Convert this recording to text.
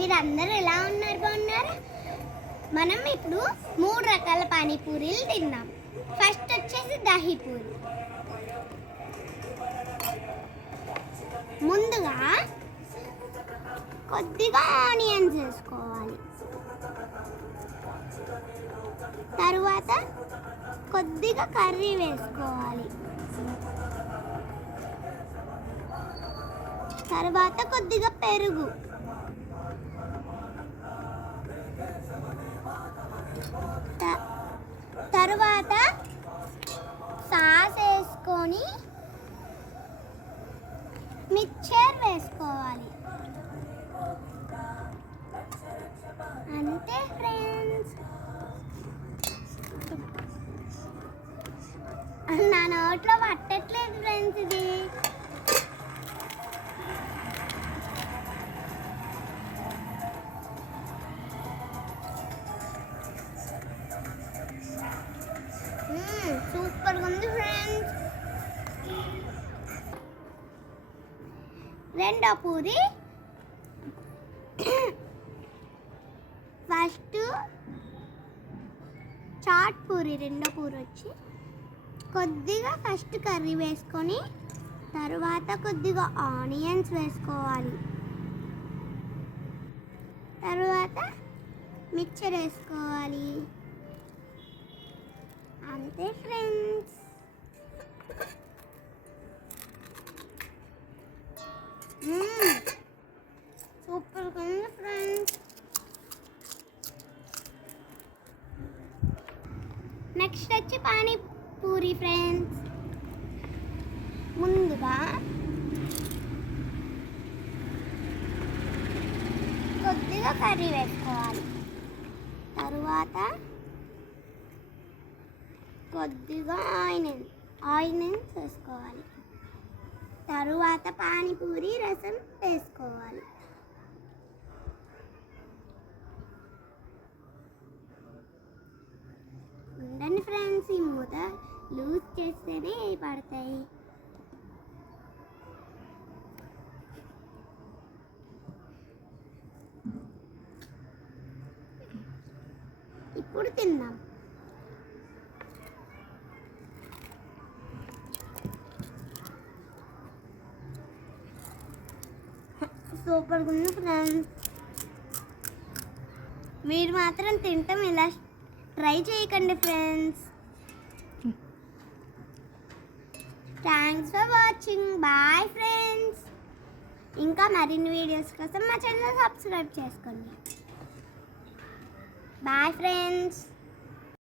మీరు అందరూ ఎలా ఉన్నారు? బాగున్నారా? మనం ఇప్పుడు 3 రకాల పానీపూరీలు తిన్నాం. ఫస్ట్ వచ్చేసి దహీ పూరి. ముందుగా కొద్దిగా ఆనియన్స్ వేసుకోవాలి. తరువాత కొద్దిగా కర్రీ వేసుకోవాలి. తర్వాత కొద్దిగా పెరుగు, తరువాత సాస్ వేసుకొని మిక్చర్ వేసుకోవాలి. అంతే ఫ్రెండ్స్. నా నోట్లో పట్టట్లేదు ఫ్రెండ్స్ ఇది. సూపర్గా ఉంది ఫ్రెండ్స్. రెండో పూరి. First chat puri. రెండో పూరి వచ్చి కొద్దిగా ఫస్ట్ కర్రీ వేసుకొని తర్వాత కొద్దిగా ఆనియన్స్ వేసుకోవాలి. తర్వాత మిక్చర్ వేసుకోవాలి. అంతే ఫ్రెండ్స్. సూపర్గా ఉంది ఫ్రెండ్స్. నెక్స్ట్ వచ్చి పానీపూరి ఫ్రెండ్స్. ముందుగా కొద్దిగా కర్రీ వేసుకోవాలి. తరువాత కొద్దిగా ఆనియన్స్ వేసుకోవాలి. తరువాత పానీపూరి రసం వేసుకోవాలి. ఉండండి ఫ్రెండ్స్, ఈ మూత లూజ్ చేస్తేనే పడతాయి. ఇప్పుడు తిందాం. సూపర్గా ఉంది ఫ్రెండ్స్. మీరు మాత్రం తింటాం ఇలా ట్రై చేయకండి friends. Thanks for watching. Bye friends. ఇంకా మరిన్ని వీడియోస్ కోసం మా ఛానల్ సబ్స్క్రైబ్ చేసుకోండి. Bye friends.